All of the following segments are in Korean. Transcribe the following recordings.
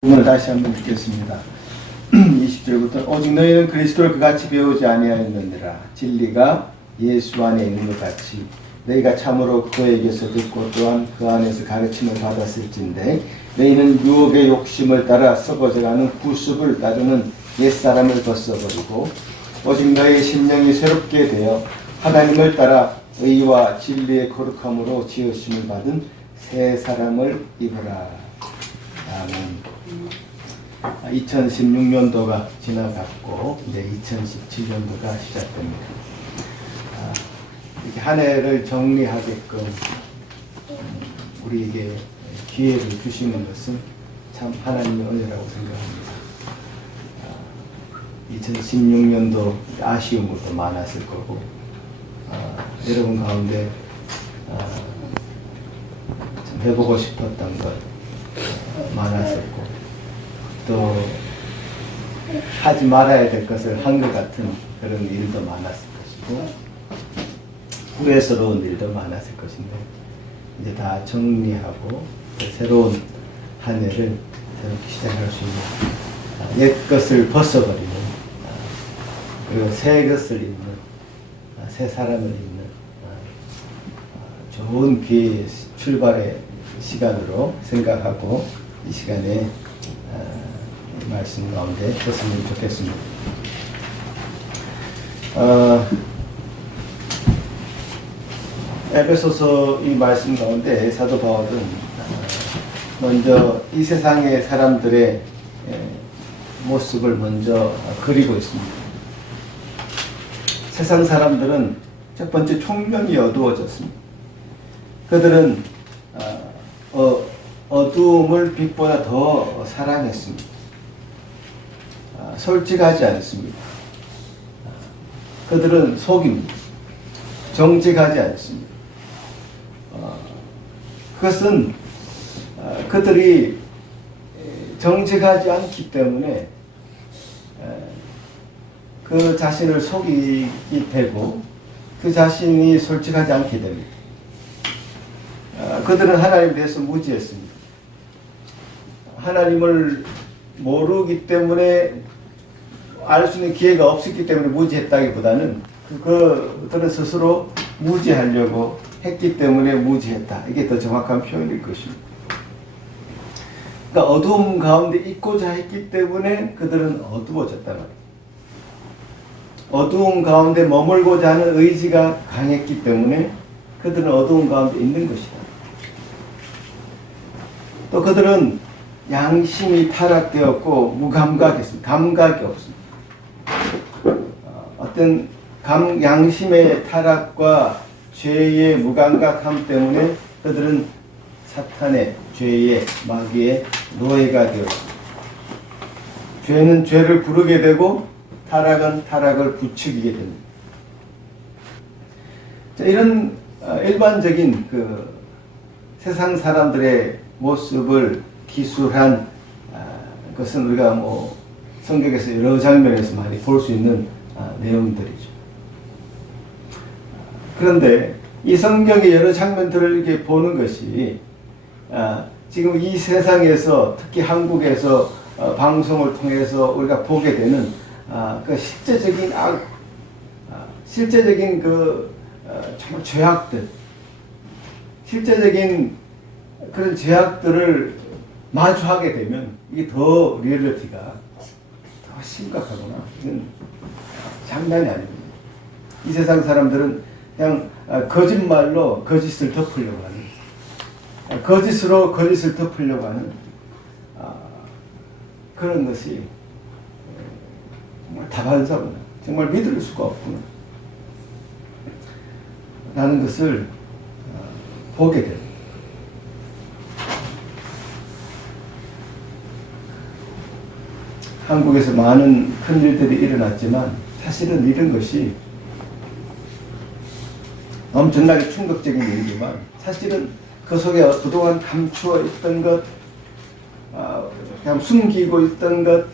오늘 다시 한번 읽겠습니다. 20절부터 오직 너희는 그리스도를 그같이 배우지 아니하였느니라. 진리가 예수 안에 있는 것 같이 너희가 참으로 그에게서 듣고 또한 그 안에서 가르침을 받았을진데 너희는 유혹의 욕심을 따라 썩어져가는 구습을 따르는 옛사람을 벗어버리고 오직 너희의 심령이 새롭게 되어 하나님을 따라 의와 진리의 거룩함으로 지으심을 받은 새 사람을 입으라. 아멘. 2016년도가 지나갔고 이제 2017년도가 시작됩니다. 이렇게 한 해를 정리하게끔 우리에게 기회를 주시는 것은 참 하나님의 은혜라고 생각합니다. 2016년도 아쉬움도 많았을 거고 여러분 가운데 참 해보고 싶었던 것 많았었고 또 하지 말아야 될 것을 한 것 같은 그런 일도 많았을 것이고 후회스러운 일도 많았을 것인데 이제 다 정리하고 새로운 한 해를 새롭게 시작할 수 있는 옛 것을 벗어버리는 그리고 새 것을 입는 새 사람을 입는 좋은 기회의 출발의 시간으로 생각하고 이 시간에 이 말씀 가운데 했으면 좋겠습니다. 에베소서 이 말씀 가운데 사도 바울은 먼저 이 세상의 사람들의 모습을 먼저 그리고 있습니다. 세상 사람들은 첫 번째 총명이 어두워졌습니다. 그들은 어두움을 빛보다 더 사랑했습니다. 솔직하지 않습니다. 그들은 속입니다. 정직하지 않습니다. 그것은 그들이 정직하지 않기 때문에 그 자신을 속이게 되고 그 자신이 솔직하지 않게 됩니다. 그들은 하나님에 대해서 무지했습니다. 하나님을 모르기 때문에 알 수 있는 기회가 없었기 때문에 무지했다기보다는 그들은 스스로 무지하려고 했기 때문에 무지했다. 이게 더 정확한 표현일 것입니다. 그러니까 어두움 가운데 있고자 했기 때문에 그들은 어두워졌단 말이에요. 어두움 가운데 머물고자 하는 의지가 강했기 때문에 그들은 어두움 가운데 있는 것이다. 또 그들은 양심이 타락되었고 무감각했습니다. 감각이 없습니다. 어떤 양심의 타락과 죄의 무감각함 때문에 그들은 사탄의 죄의 마귀의 노예가 되었습니다. 죄는 죄를 부르게 되고 타락은 타락을 부추기게 됩니다. 자, 이런 일반적인 그 세상 사람들의 모습을 기술한 것은 우리가 뭐 성경에서 여러 장면에서 많이 볼 수 있는 내용들이죠. 그런데 이 성경의 여러 장면들을 이렇게 보는 것이 지금 이 세상에서 특히 한국에서 방송을 통해서 우리가 보게 되는 그 실제적인 그 정말 죄악들, 실제적인 그런 죄악들을 마주하게 되면 이게 더 리얼리티가 더 심각하구나. 이건 장난이 아닙니다. 이 세상 사람들은 그냥 거짓말로 거짓을 덮으려고 하는, 거짓으로 거짓을 덮으려고 하는 그런 것이 정말 다반사구나. 정말 믿을 수가 없구나. 라는 것을 보게 됩니다. 한국에서 많은 큰 일들이 일어났지만 사실은 이런 것이 엄청나게 충격적인 일이지만 사실은 그 속에 그동안 감추어 있던 것, 그냥 숨기고 있던 것,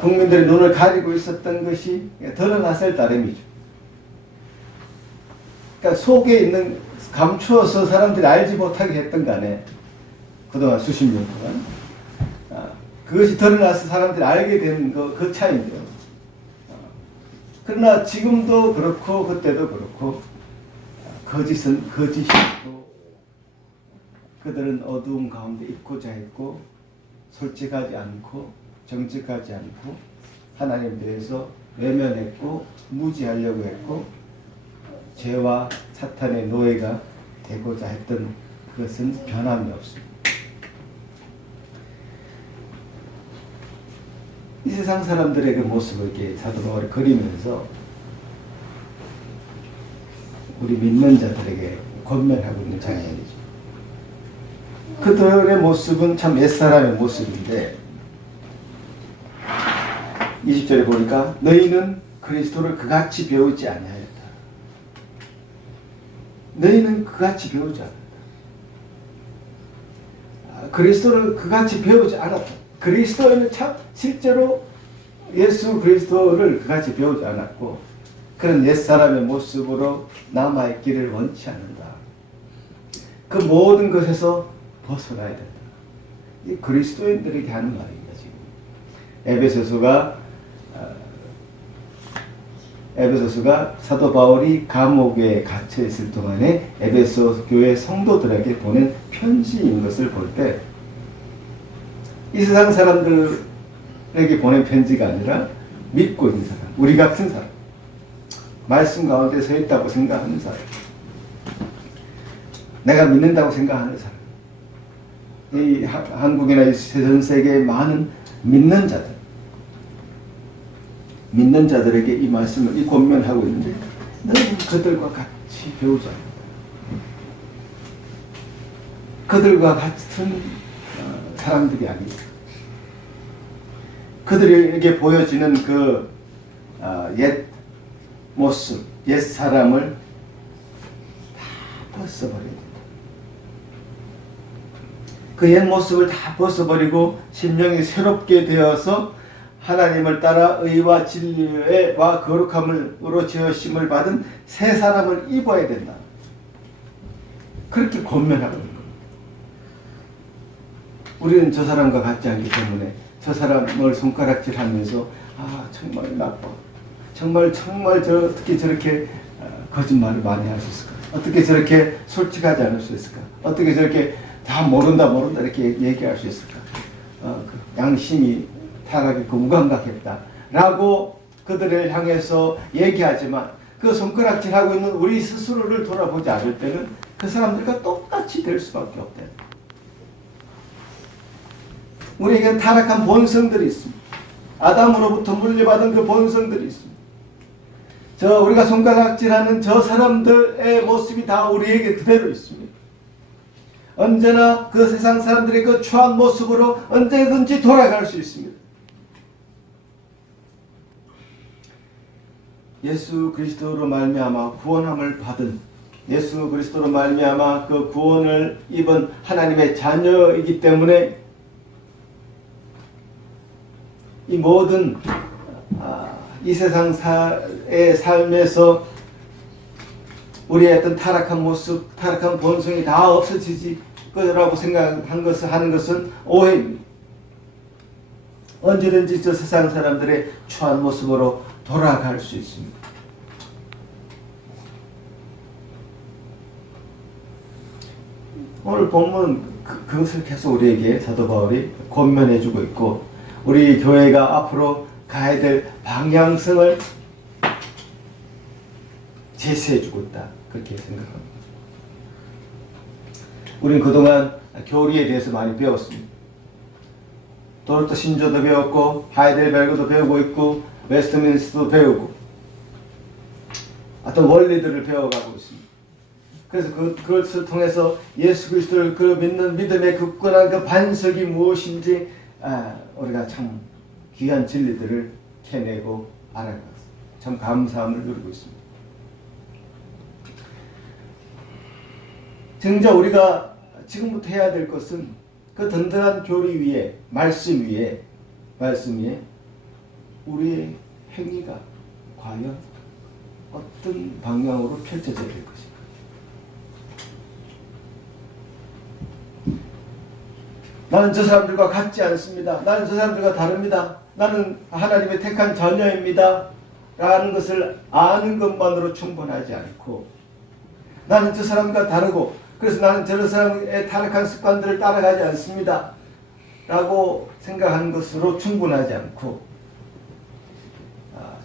국민들의 눈을 가리고 있었던 것이 드러났을 따름이죠. 그러니까 속에 있는 감추어서 사람들이 알지 못하게 했던 간에 그동안 수십 년 동안 그것이 드러나서 사람들이 알게 된 그 차이인데요. 그러나 지금도 그렇고 그때도 그렇고 거짓은 거짓이고 그들은 어두운 가운데 있고자 했고 솔직하지 않고 정직하지 않고 하나님에 대해서 외면했고 무지하려고 했고 죄와 사탄의 노예가 되고자 했던 그것은 변함이 없습니다. 이 세상 사람들의 그 모습을 이렇게 사도 바울이 그리면서 우리 믿는 자들에게 권면하고 있는 장면이죠. 그들의 모습은 참 옛사람의 모습인데 20절에 보니까 너희는 그리스도를 그같이 배우지 아니하였다. 너희는 그같이 배우지 않았다. 그리스도를 그같이 배우지 않았다. 그리스도인은 참 실제로 예수 그리스도를 그같이 배우지 않았고 그런 옛사람의 모습으로 남아있기를 원치 않는다. 그 모든 것에서 벗어나야 된다. 이 그리스도인들에게 하는 말입니다. 지금 에베소서가 사도 바울이 감옥에 갇혀 있을 동안에 에베소 교회 성도들에게 보낸 편지인 것을 볼 때 이 세상 사람들에게 보낸 편지가 아니라 믿고 있는 사람, 우리 같은 사람, 말씀 가운데 서 있다고 생각하는 사람, 내가 믿는다고 생각하는 사람, 이 한국이나 전 세계의 많은 믿는 자들에게 이 말씀을 이 권면하고 있는데 너는 그들과 같이 배우지 않는다. 그들과 같은 사람들이 아니다. 그들에게 보여지는 그 옛 모습, 옛 사람을 다 벗어버려야 된다. 그 옛 모습을 다 벗어버리고 심령이 새롭게 되어서 하나님을 따라 의와 진리와 거룩함으로 지으심을 받은 새 사람을 입어야 된다. 그렇게 권면하고 있는 겁니다. 우리는 저 사람과 같지 않기 때문에 저 사람을 손가락질하면서 정말 나빠. 정말 어떻게 저렇게 거짓말을 많이 할 수 있을까? 어떻게 저렇게 솔직하지 않을 수 있을까? 어떻게 저렇게 다 모른다 이렇게 얘기할 수 있을까? 그 양심이 타락했고 무감각했다 라고 그들을 향해서 얘기하지만 그 손가락질하고 있는 우리 스스로를 돌아보지 않을 때는 그 사람들과 똑같이 될 수밖에 없다. 우리에게 타락한 본성들이 있습니다. 아담으로부터 물려받은 그 본성들이 있습니다. 우리가 손가락질하는 저 사람들의 모습이 다 우리에게 그대로 있습니다. 언제나 그 세상 사람들의 그 추한 모습으로 언제든지 돌아갈 수 있습니다. 예수 그리스도로 말미암아 구원함을 받은 예수 그리스도로 말미암아 그 구원을 입은 하나님의 자녀이기 때문에 이 모든 이 세상의 삶에서 우리의 어떤 타락한 모습, 타락한 본성이 다 없어지지 거라고 생각한 것을 하는 것은 오해입니다. 언제든지 저 세상 사람들의 추한 모습으로 돌아갈 수 있습니다. 오늘 본문 그것을 계속 우리에게 사도 바울이 권면해주고 있고 우리 교회가 앞으로 가야 될 방향성을 제시해주고 있다. 그렇게 생각합니다. 우리는 그동안 교리에 대해서 많이 배웠습니다. 도로토 신조도 배웠고 하이델베르그도 배우고 있고 웨스트민스터도 배우고 어떤 원리들을 배워가고 있습니다. 그래서 그것을 통해서 예수 그리스도를 그 믿는 믿음의 굳건한 그 반석이 무엇인지 우리가 참 귀한 진리들을 캐내고 알아가서 참 감사함을 누리고 있습니다. 정작 우리가 지금부터 해야 될 것은 그 든든한 교리 위에 말씀 위에 우리의 행위가 과연 어떤 방향으로 펼쳐져야 될 것인가. 나는 저 사람들과 같지 않습니다. 나는 저 사람들과 다릅니다. 나는 하나님의 택한 자녀입니다. 라는 것을 아는 것만으로 충분하지 않고, 나는 저 사람과 다르고 그래서 나는 저 사람의 타락한 습관들을 따라가지 않습니다. 라고 생각하는 것으로 충분하지 않고,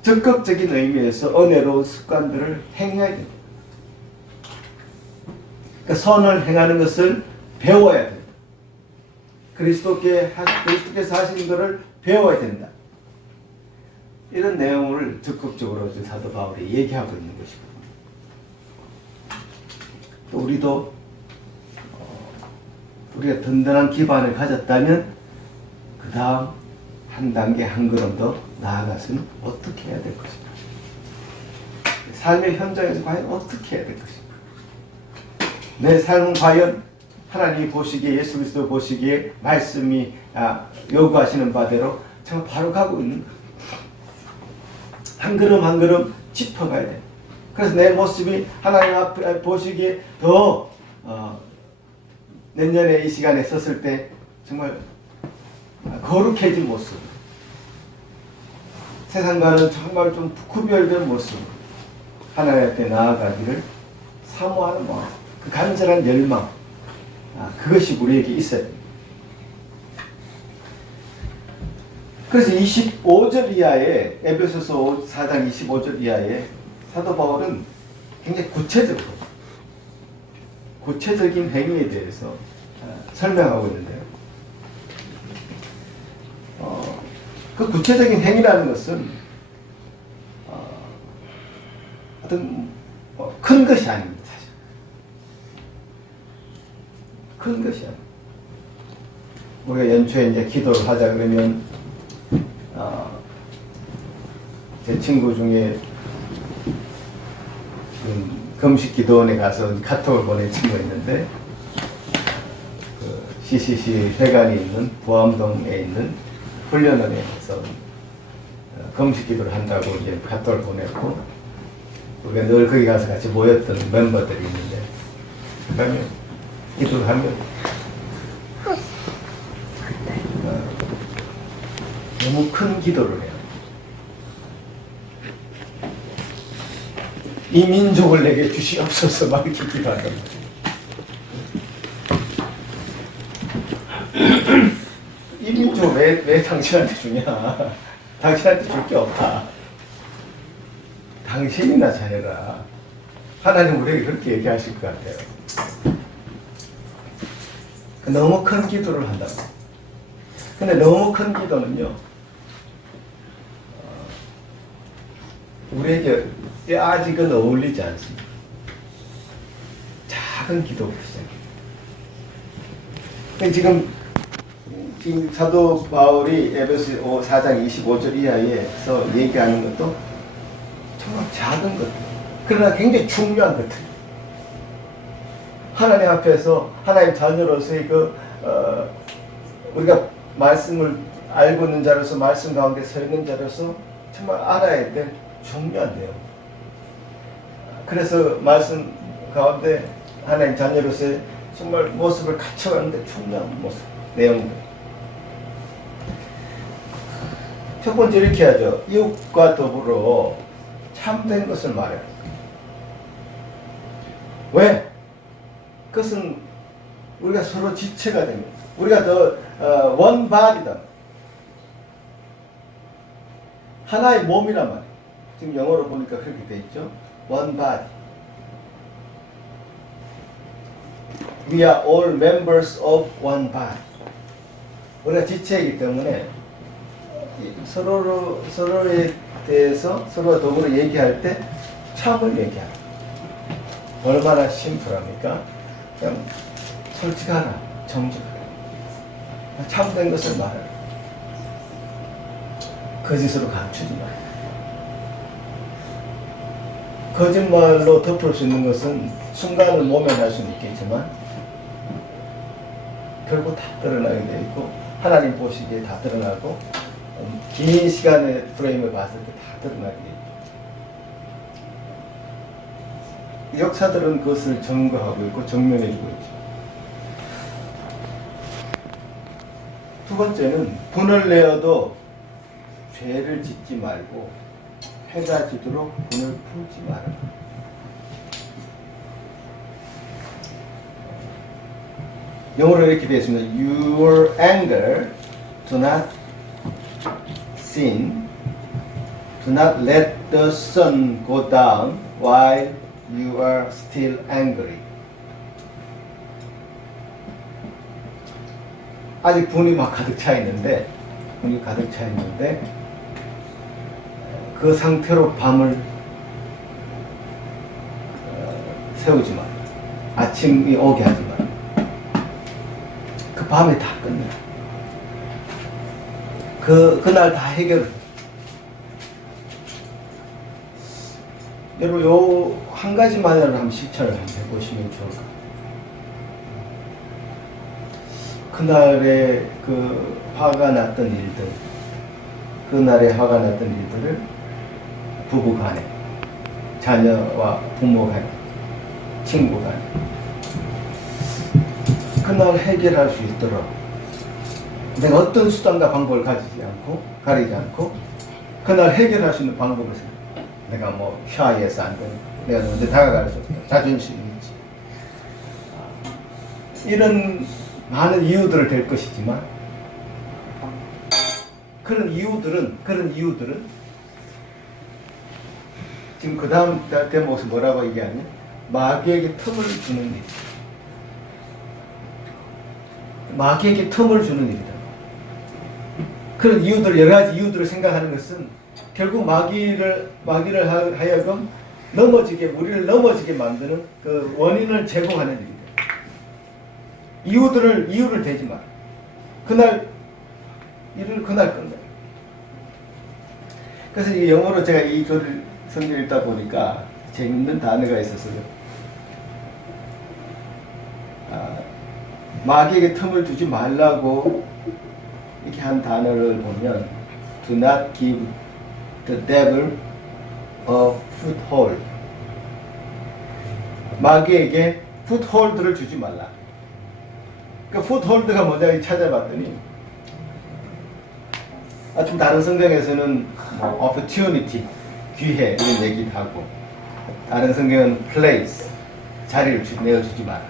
적극적인 의미에서 은혜로운 습관들을 행해야 됩니다. 그러니까 선을 행하는 것을 배워야 됩니다. 그리스도께서 하신 것을 배워야 된다. 이런 내용을 적극적으로 사도 바울이 얘기하고 있는 것이고, 또 우리도 우리가 든든한 기반을 가졌다면 그 다음 한 단계 한 걸음 더 나아가서는 어떻게 해야 될 것인가, 삶의 현장에서 과연 어떻게 해야 될 것인가, 내 삶은 과연 하나님이 보시기에, 예수 그리스도 보시기에 말씀이 요구하시는 바대로 정말 바로 가고 있는가, 한 걸음 한 걸음 짚어가야 돼. 그래서 내 모습이 하나님 앞에 보시기에 더 내년에 이 시간에 섰을 때 정말 거룩해진 모습, 세상과는 정말 좀 구별된 모습, 하나님 앞에 나아가기를 사모하는 마음, 그 간절한 열망, 그것이 우리에게 있어야 됩니다. 그래서 25절 이하에, 에베소서 4장 25절 이하에 사도 바울은 굉장히 구체적인 행위에 대해서 설명하고 있는데요. 그 구체적인 행위라는 것은 어떤 큰 것이 아닙니다. 사실 큰 것이 아닙니다. 우리가 연초에 이제 기도를 하자 그러면 제 친구 중에 금식기도원에 가서 카톡을 보낸 친구가 있는데, 그 CCC 회관이 있는 부암동에 있는 훈련원에서 금식기도를 한다고 이제 카톡을 보냈고, 우리가 늘 거기 가서 같이 모였던 멤버들이 있는데, 그 다음에 기도를 하면 너무 큰 기도를 해요. 이 민족을 내게 주시옵소서 막 이렇게 기도한단 말이에요. 이 민족 왜 당신한테 주냐? 당신한테 줄 게 없다. 당신이나 잘해라. 하나님 우리에게 그렇게 얘기하실 것 같아요. 너무 큰 기도를 한다고. 근데 너무 큰 기도는요, 우리에게 아직은 어울리지 않습니다. 작은 기도부터 시작해요. 지금 사도 바울이 에베소 4장 25절 이하에서 얘기하는 것도 정말 작은 것들, 그러나 굉장히 중요한 것들. 하나님 앞에서 하나님 자녀로서의 우리가 말씀을 알고 있는 자로서, 말씀 가운데 서 있는 자로서 정말 알아야 될 중요한 내용. 그래서 말씀 가운데 하나님 자녀로서의 정말 모습을 갖춰가는데 중요한 모습, 내용들. 첫 번째 이렇게 하죠. 이웃과 더불어 참된 것을 말해요. 왜? 그것은 우리가 서로 지체가 됩니다. 우리가 더 원바디다. 하나의 몸이란 말이에요. 지금 영어로 보니까 그렇게 돼 있죠. One body. We are all members of one body. 우리가 지체이기 때문에 서로에 대해서 서로 더불어 얘기할 때 참을 얘기하라. 얼마나 심플합니까? 그냥 솔직하라, 정직하라. 참된 것을 말하라. 거짓으로 감추지 마라. 거짓말로 덮을 수 있는 것은 순간을 모면할 수는 있겠지만 결국 다 드러나게 되어 있고, 하나님 보시기에 다 드러나고, 긴 시간의 프레임을 봤을 때 다 드러나게 되어 있고, 역사들은 그것을 증거하고 있고 증명해주고 있죠. 두 번째는 분을 내어도 죄를 짓지 말고 해가 지도록 분을 풀지 마라. 영어로 이렇게 되어 있습니다. Your anger do not sin. Do not let the sun go down while you are still angry. 아직 분이 막 가득 차 있는데, 그 상태로 밤을 세우지 마. 아침이 오게 하지 마. 그 밤에 다 끝내. 그날 다 해결. 여러분, 요 한 가지만으로 한번 실천을 한번 해보시면 좋을 것 같아요. 그날에 그 화가 났던 일들, 그날에 화가 났던 일들을 부부 간에, 자녀와 부모 간에, 친구 간에, 그날 해결할 수 있도록 내가 어떤 수단과 방법을 가리지 않고 그날 해결할 수 있는 방법을 생각해. 내가 뭐 샤이해서 안 되는, 내가 먼저 다가갈 수 없다, 자존심이 있지, 이런 많은 이유들을 댈 것이지만, 그런 이유들은 지금 그 다음 대목에서 뭐라고 얘기하냐? 마귀에게 틈을 주는 일. 마귀에게 틈을 주는 일이다. 그런 이유들, 여러 가지 이유들을 생각하는 것은 결국 마귀를 하여금 우리를 넘어지게 만드는 그 원인을 제공하는 일이다. 이유를 대지 마. 일을 그날 끝내. 그래서 이 영어로 제가 이 글을 성경 읽다 보니까 재밌는 단어가 있었어요. 마귀에게 틈을 주지 말라고 이렇게 한 단어를 보면 Do not give the devil a foothold. 마귀에게 foothold를 주지 말라. 그 foothold가 뭔지 찾아봤더니 좀 다른 성경에서는 opportunity, 기회 이런 얘기도 하고, 다른 성경은 place, 자리를 내어주지 마라.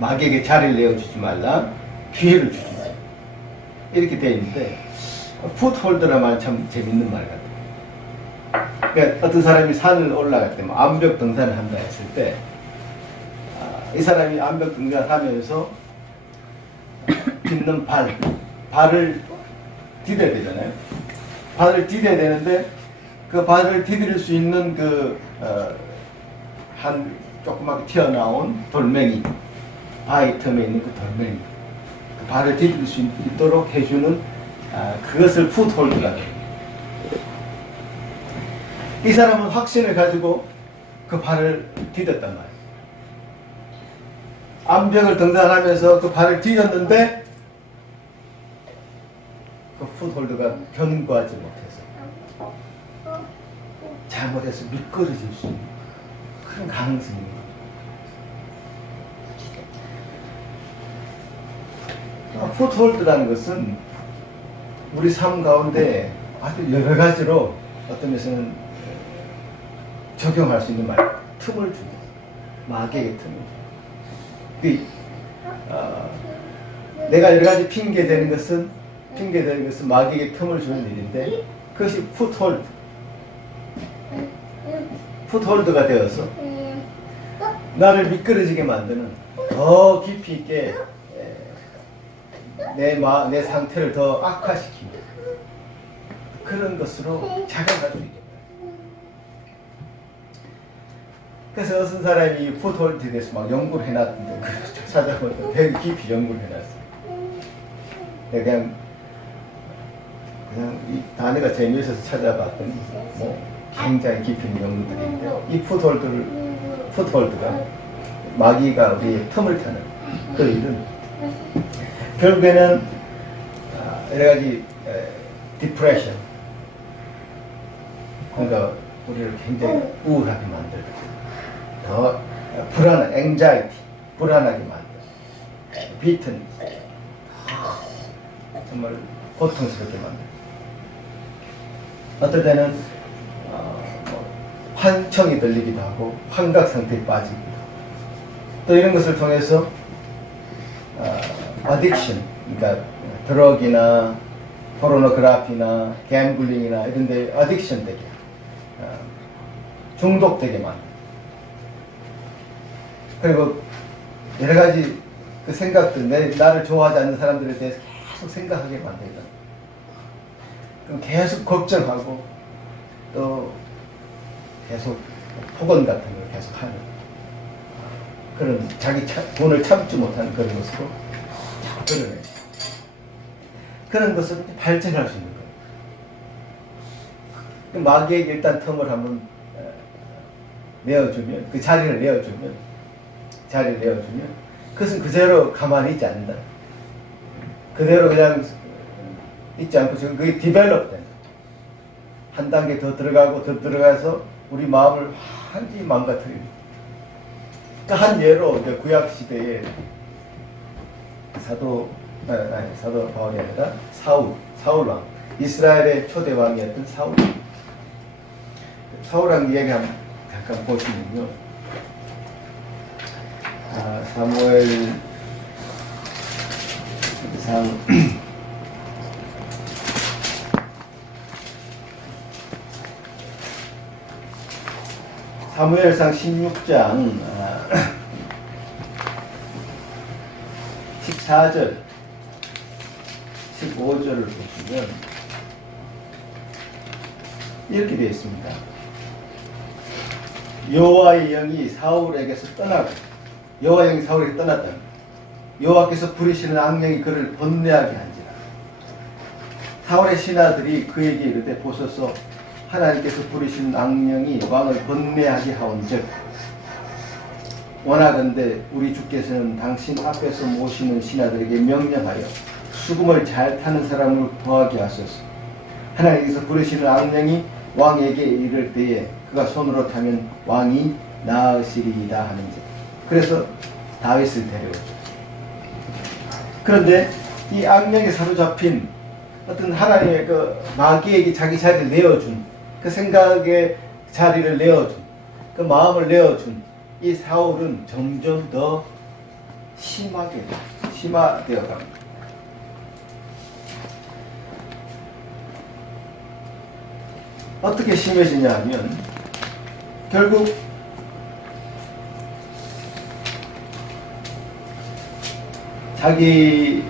마귀에게 자리를 내어주지 말라, 기회를 주지 마라. 이렇게 되어 있는데, foothold라는 말 참 재밌는 말 같아요. 그러니까 어떤 사람이 산을 올라갈 때, 암벽 등산을 한다 했을 때, 이 사람이 암벽 등산하면서 딛는 발을 디뎌야 되잖아요. 발을 디뎌야 되는데, 그 발을 디딜 수 있는 한 조그맣게 튀어나온 돌멩이, 바위 틈에 있는 그 돌멩이, 그 발을 디딜 수 있도록 해주는 그것을 풋홀드라고 해요. 이 사람은 확신을 가지고 그 발을 디뎠단 말이에요. 암벽을 등산하면서 그 발을 디뎠는데 그 풋홀드가 견고하지 못해서 잘못해서 미끄러질 수 있는 그런 가능성이 있는 거죠. 풋홀드라는 것은 우리 삶 가운데 아주 여러 가지로 어떤 면에서는 적용할 수 있는 말, 틈을 주는, 마귀에게 틈을 주는. 내가 여러 가지 핑계대는 것은 마귀에게 틈을 주는 일인데, 그것이 풋홀드가 되어서 나를 미끄러지게 만드는, 더 깊이 있게 내 상태를 더 악화시키는 그런 것으로 작용할 수 있겠다. 그래서 어떤 사람이 풋홀드에 대해서 막 연구를 해놨는데, 찾아보니까 되게 깊이 연구를 해놨어요. 그냥 이 단어가 재미있어서 찾아봤더니 굉장히 깊이 있는 연구들인데, 이 풋홀드가 마귀가 우리의 틈을 타는 그 일은 결국에는 여러 가지 디프레션, 그러니까 우리를 굉장히 우울하게 만들고, 더 불안한 anxiety, 불안하게 만들고, 비튼, 정말 고통스럽게 만들어요. 어떨 때는 환청이 들리기도 하고 환각 상태에 빠지기도 하고 또 이런 것을 통해서 어딕션, 그러니까 드럭이나 포르노그래피나 갬블링이나 이런 데 어딕션 되게 중독되게 만들어요. 그리고 여러 가지 그 생각들, 나를 좋아하지 않는 사람들에 대해서 계속 생각하게 만들다. 그럼 계속 걱정하고 또 계속 폭언 같은 걸 계속 하는 그런 자기 돈을 참지 못하는 그런 것으로 자꾸 드러내요. 그런 것으로 발전할 수 있는 거예요. 마귀에게 일단 틈을 한번 내어주면, 그 자리를 내어주면 그것은 그대로 가만히 있지 않는다. 그대로 그냥 있지 않고 지금 그게 디벨롭 된다. 한 단계 더 들어가고 더 들어가서 우리 마음을 완전히 망가뜨립니다. 그러니까 한 예로 구약 시대에 사도 바울이 아니라 사울 왕, 이스라엘의 초대 왕이었던 사울 왕 이야기 한번 잠깐 보시면요. 사무엘상 16장 14절 15절을 보시면 이렇게 되어 있습니다. 여호와의 영이 사울에게서 떠나고 여호와의 영이 사울에게 떠났다. 여호와께서 부리시는 악령이 그를 번뇌하게 한지라. 사울의 신하들이 그에게 이르되 보소서 하나님께서 부리시는 악령이 왕을 번뇌하게 하온즉 원하건대 우리 주께서는 당신 앞에서 모시는 신하들에게 명령하여 수금을 잘 타는 사람을 구하게 하소서. 하나님께서 부르시는 악령이 왕에게 이를 때에 그가 손으로 타면 왕이 나으시리이다 하는지. 그래서 다윗을 데려오죠. 그런데 이 악령에 사로잡힌 어떤 하나님의 그 마귀에게 자기 자리를 내어준 그 생각의 자리를 내어준 그 마음을 내어준 이 사울은 점점 더 심화되어 갑니다. 어떻게 심해지냐 하면 결국 자기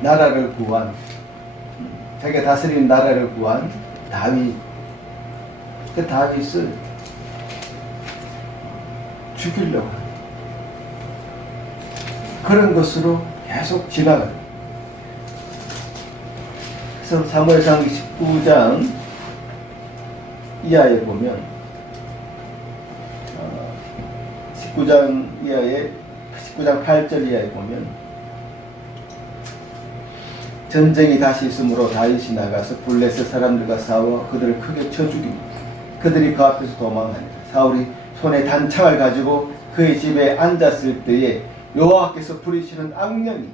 나라를 구한 자기가 다스리는 나라를 구한 다윗, 그 다윗을 죽이려고 하는 그런 것으로 계속 지나가요. 그래서 사무엘상 19장 이하에 보면 19장 8절 이하에 보면 전쟁이 다시 있으므로 다윗이 나가서 블레셋 사람들과 싸워 그들을 크게 쳐 죽이고 그들이 그 앞에서 도망하니라. 사울이 손에 단창을 가지고 그의 집에 앉았을 때에 여호와께서 부리시는 악령이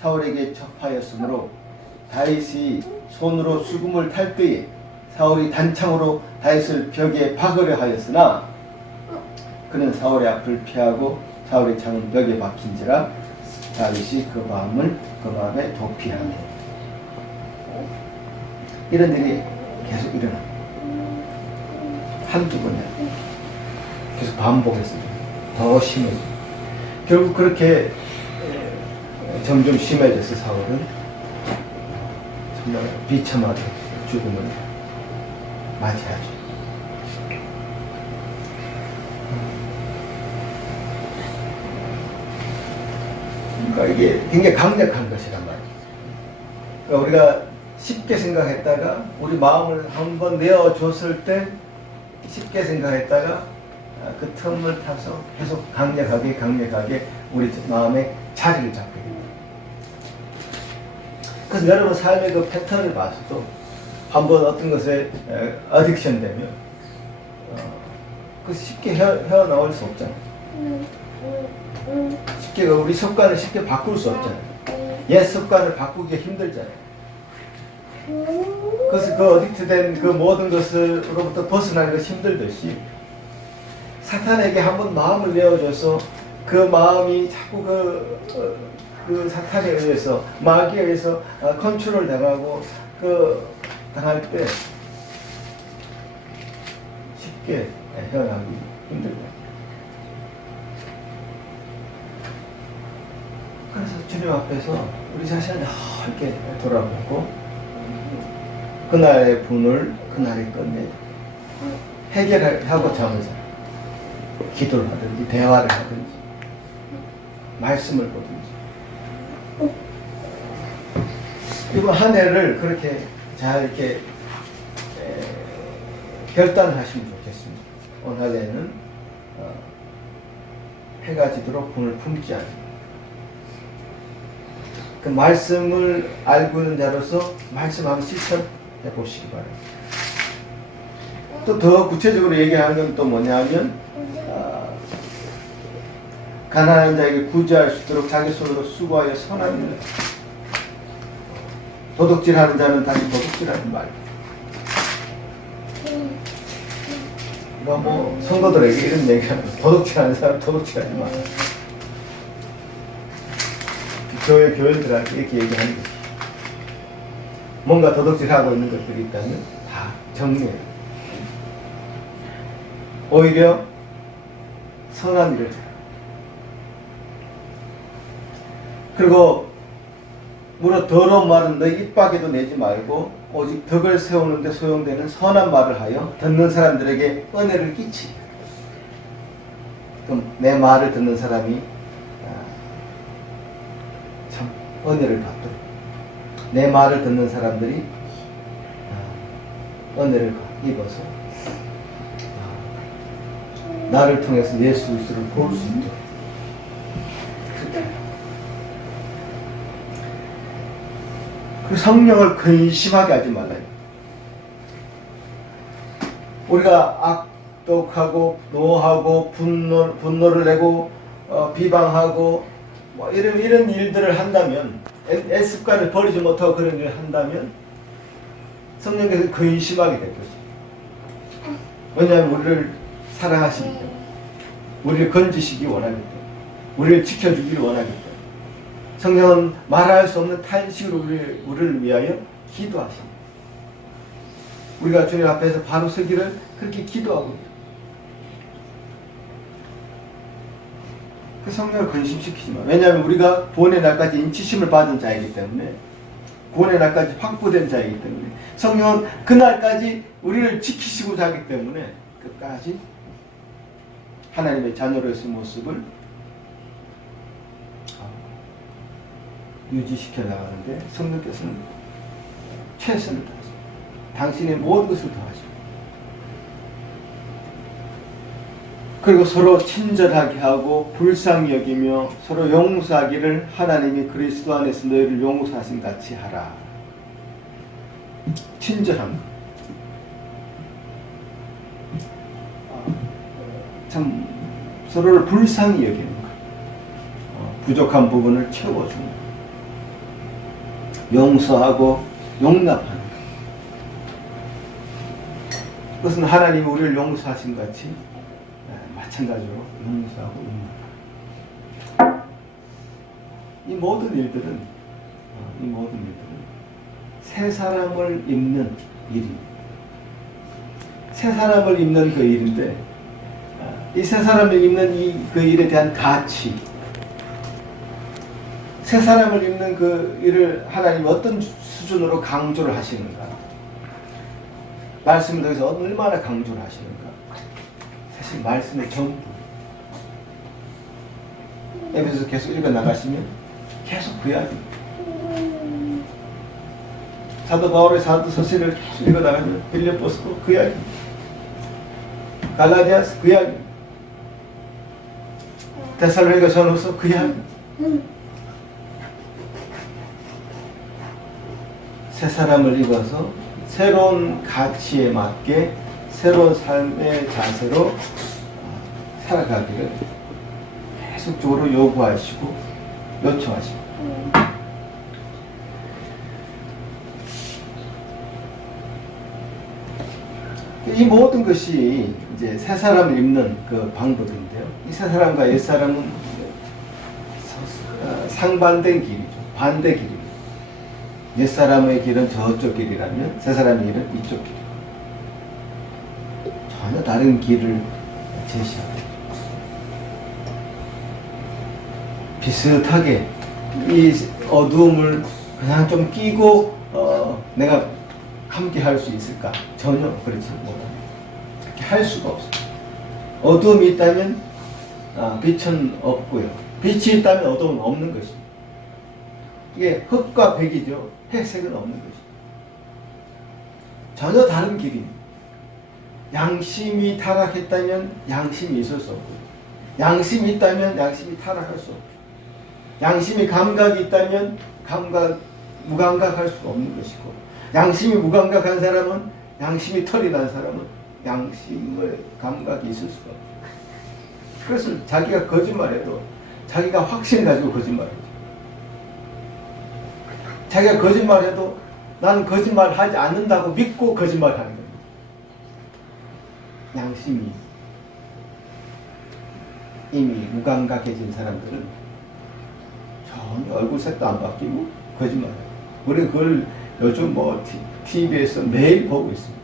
사울에게 접하였으므로 다윗이 손으로 수금을 탈 때에 사울이 단창으로 다윗을 벽에 박으려 하였으나 그는 사울의 앞을 피하고 사울의 창은 벽에 박힌지라 다윗이 그 마음에 도피하네. 이런 일이 계속 일어납니다. 한두 번에 계속 반복했습니다. 더 심해져. 결국 그렇게 점점 심해져서 사울은 정말 비참하게 죽음을 맞이하죠. 그러니까 이게 굉장히 강력한 것이란 말이에요. 그러니까 우리가 쉽게 생각했다가 우리 마음을 한번 내어줬을 때 쉽게 생각했다가 그 틈을 타서 계속 강력하게 우리 마음에 자리를 잡게 됩니다. 그래서 여러분 삶의 그 패턴을 봐서도 한번 어떤 것에 어딕션 되면 그 쉽게 헤어나올 수 없잖아요. 쉽게 우리 습관을 쉽게 바꿀 수 없잖아요. 옛 습관을 바꾸기가 힘들잖아요. 그래서 그 어딕트된 그 모든 것으로부터 벗어나는 것이 힘들듯이 사탄에게 한번 마음을 내어줘서 그 마음이 자꾸 그 사탄에 의해서 마귀에 의해서 컨트롤 당하고 당할 때 쉽게 헤어나기 힘들다. 그래서 주님 앞에서 우리 자신을 이렇게 돌아보고 그날의 분을 그날에 끝내 해결하고자 하면서 기도를 하든지 대화를 하든지 말씀을 보든지 이번 한 해를 그렇게 잘 이렇게 결단하시면 좋겠습니다. 오늘 한 해는 해가 지도록 분을 품지 않는 그 말씀을 알고 있는 자로서 말씀 한번 실천해 보시기 바랍니다. 또 더 구체적으로 얘기하는 건 또 뭐냐면 가난한 자에게 구제할 수 있도록 자기 손으로 수고하여 선한 일, 도둑질하는 자는 다시 도둑질하는 말. 이거 뭐 성도들에게 이런 얘기하면 도둑질하는 사람 도둑질하지 마. 교회들한테 이렇게 얘기하는 거지. 뭔가 도둑질하고 있는 것들이 있다면 다 정리해요. 오히려 선한 일을 해요. 그리고 무릇 더러운 말은 너희 입 밖에도 내지 말고 오직 덕을 세우는 데 소용되는 선한 말을 하여 듣는 사람들에게 은혜를 끼치. 그럼 내 말을 듣는 사람이 참 은혜를 받도록, 내 말을 듣는 사람들이 은혜를 입어서 나를 통해서 예수 그리스도를 볼 수 있도록. 그 성령을 근심하게 하지 말아요. 우리가 악독하고 노하고 분노를 내고 비방하고 뭐 이런 일들을 한다면, 습관을 버리지 못하고 그런 일을 한다면 성령께서 근심하게 될 것입니다. 왜냐하면 우리를 사랑하시기 때문에, 우리를 건지시기 원하기 때문에, 우리를 지켜주기를 원하기 때문에. 성령은 말할 수 없는 탄식으로 우리를 위하여 기도하십니다. 우리가 주님 앞에서 바로 서기를 그렇게 기도하고 있다. 그 성령을 근심시키지 마. 왜냐하면 우리가 구원의 날까지 인치심을 받은 자이기 때문에, 구원의 날까지 확보된 자이기 때문에, 성령은 그 날까지 우리를 지키시고자 하기 때문에 끝까지 하나님의 자녀로서의 모습을 유지시켜 나가는데 성령께서는 최선을 다하십니다. 당신의 모든 것을 더하십니다. 그리고 서로 친절하게 하고 불쌍히 여기며 서로 용서하기를 하나님이 그리스도 안에서 너희를 용서하신 같이 하라. 친절함. 참 서로를 불쌍히 여기는 것. 부족한 부분을 채워주는 것. 용서하고 용납하는 것. 그것은 하나님이 우리를 용서하신 같이 마찬가지로 용서하고 용납하는 것. 이 모든 일들은 새 사람을 입는 일입니다. 새 사람을 입는 그 일인데, 이 새 사람을 입는 그 일에 대한 가치, 새 사람을 입는 그 일을 하나님이 어떤 수준으로 강조를 하시는가, 말씀을 통해서 얼마나 강조를 하시는가. 사실 말씀의 전부. 에베소서 계속 읽어 나가시면 계속 그 이야기입니다. 사도 바울의 사도서신을 계속 읽어 나가면 빌립보서도 그 이야기입니다. 갈라디아서 그 이야기입니다. 데살로니가전서 그 이야기입니다. 새 사람을 입어서 새로운 가치에 맞게 새로운 삶의 자세로 살아가기를 계속적으로 요구하시고 요청하십니다. 이 모든 것이 이제 새 사람을 입는 그 방법인데요. 이 새 사람과 옛 사람은 상반된 길이죠. 반대 길입니다. 옛 사람의 길은 저쪽 길이라면 새 사람의 길은 이쪽 길. 전혀 다른 길을 제시합니다. 비슷하게 이 어두움을 그냥 좀 끼고 내가 함께 할 수 있을까? 전혀 그렇지 못합니다. 그렇게 할 수가 없어요. 어두움이 있다면 빛은 없고요. 빛이 있다면 어두움은 없는 것입니다. 이게 흑과 백이죠. 회색은 없는 것입니다. 전혀 다른 길입니다. 양심이 타락했다면 양심이 있을 수 없고요. 양심이 있다면 양심이 타락할 수 없고, 양심이 감각이 있다면 무감각할 수 없는 것이고, 양심이 무감각한 사람은, 양심이 털이 난 사람은 양심의 감각이 있을 수가 없어요. 그래서 자기가 거짓말해도 자기가 확신 가지고 거짓말해요. 자기가 거짓말해도 나는 거짓말하지 않는다고 믿고 거짓말하는 겁니다. 양심이 이미 무감각해진 사람들은 전혀 얼굴색도 안 바뀌고 거짓말해요. 우리 그걸 요즘 TV에서 매일 보고 있습니다.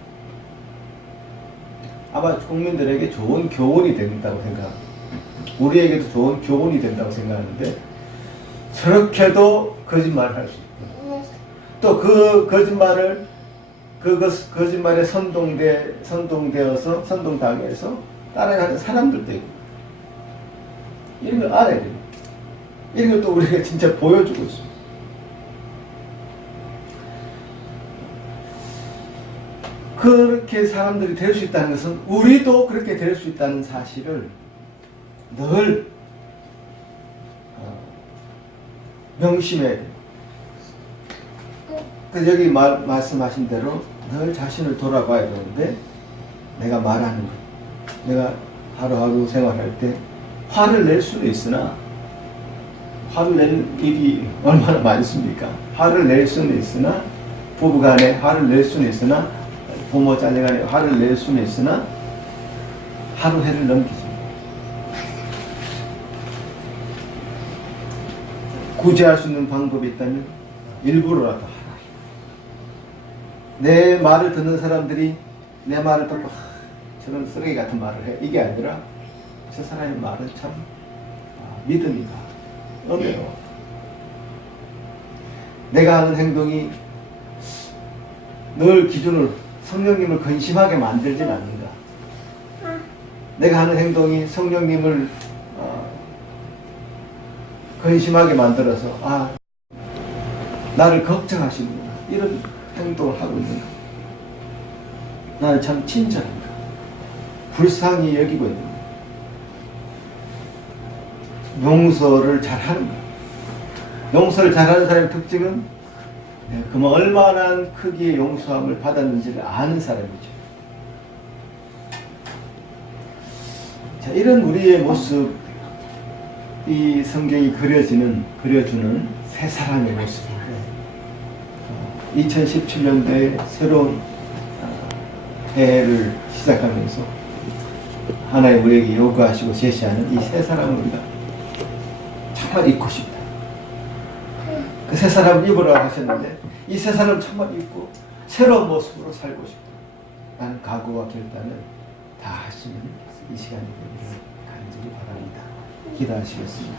아마 국민들에게 좋은 교훈이 된다고 생각합니다. 우리에게도 좋은 교훈이 된다고 생각하는데, 저렇게도 거짓말을 할 수 있고, 또 그 거짓말을 거짓말에 선동당해서 따라가는 사람들도 있고, 이런 걸 알아야 됩니다. 이런 걸 또 우리가 진짜 보여주고 있습니다. 그렇게 사람들이 될 수 있다는 것은 우리도 그렇게 될 수 있다는 사실을 늘 명심해야 돼요. 그래서 여기 말씀하신 대로 늘 자신을 돌아봐야 되는데, 내가 말하는 것, 내가 하루하루 생활할 때 화를 낼 수는 있으나, 화를 내는 일이 얼마나 많습니까? 화를 낼 수는 있으나, 부부간에 화를 낼 수는 있으나, 부모 자녀간에 화를 낼 수는 있으나, 하루 해를 넘기지. 구제할 수 있는 방법이 있다면 일부러라도 하라. 내 말을 듣는 사람들이 내 말을 듣고 저런 쓰레기 같은 말을 해, 이게 아니라 저 사람의 말은 참 믿음이다, 은혜로. 내가 하는 행동이 늘 기준을 성령님을 근심하게 만들진 않는가. 내가 하는 행동이 성령님을 근심하게 만들어서 나를 걱정하시는구나, 이런 행동을 하고 있는가. 나는 참 친절한가, 불쌍히 여기고 있는가. 용서를 잘하는가. 용서를 잘하는 사람의 특징은 그만 얼마나 크기의 용서함을 받았는지를 아는 사람이죠. 자, 이런 우리의 모습, 이 성경이 그려주는 새 사람의 모습인데, 2017년도에 새로운 해를 시작하면서 하나님 우리에게 요구하시고 제시하는 이 새 사람을 우리가 정말 입고 싶다. 그 새 사람을 입으라고 하셨는데, 이 새 사람을 정말 입고 새로운 모습으로 살고 싶다. 라는 각오와 결단을 다 하시는 이 시간이 되기를 간절히 바랍니다. 기도하시겠습니다.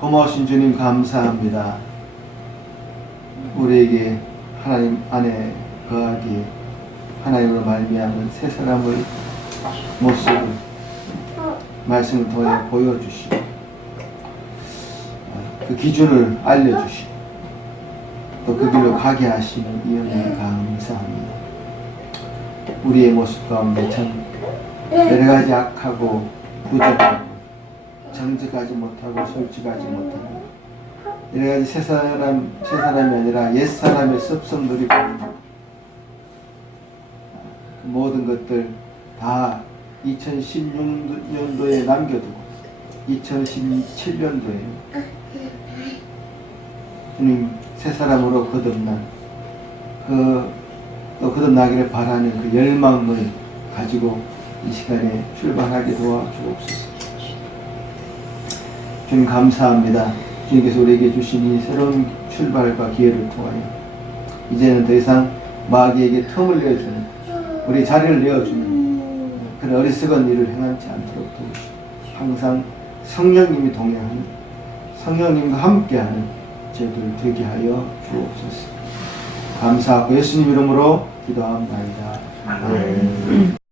고마우신 주님 감사합니다. 우리에게 하나님 안에 거하기에 하나님으로 말미암은 새 사람의 모습을 말씀을 통해 보여주시고, 그 기준을 알려주시고, 또 그 길로 가게 하시는 이 은혜에 감사합니다. 우리의 모습 가운데 참 여러 가지 악하고 부족하고 정직하지 못하고 솔직하지 못하고 여러 가지 새 사람이 아니라 옛 사람의 습성들이 보입니다. 모든 것들 다 2016년도에 남겨두고 2017년도에 주님 새 사람으로 거듭난 또 거듭나기를 바라는 그 열망을 가지고 이 시간에 출발하게 도와주옵소서. 주님 감사합니다. 주님께서 우리에게 주신 이 새로운 출발과 기회를 통하여 이제는 더 이상 마귀에게 틈을 내어주는, 우리 자리를 내어주는 그런 어리석은 일을 행하지 않도록 도우시고 항상 성령님이 동행하는, 성령님과 함께하는 저희들 되게 하여 주옵소서. 감사하고 예수님 이름으로 기도합니다. 아멘.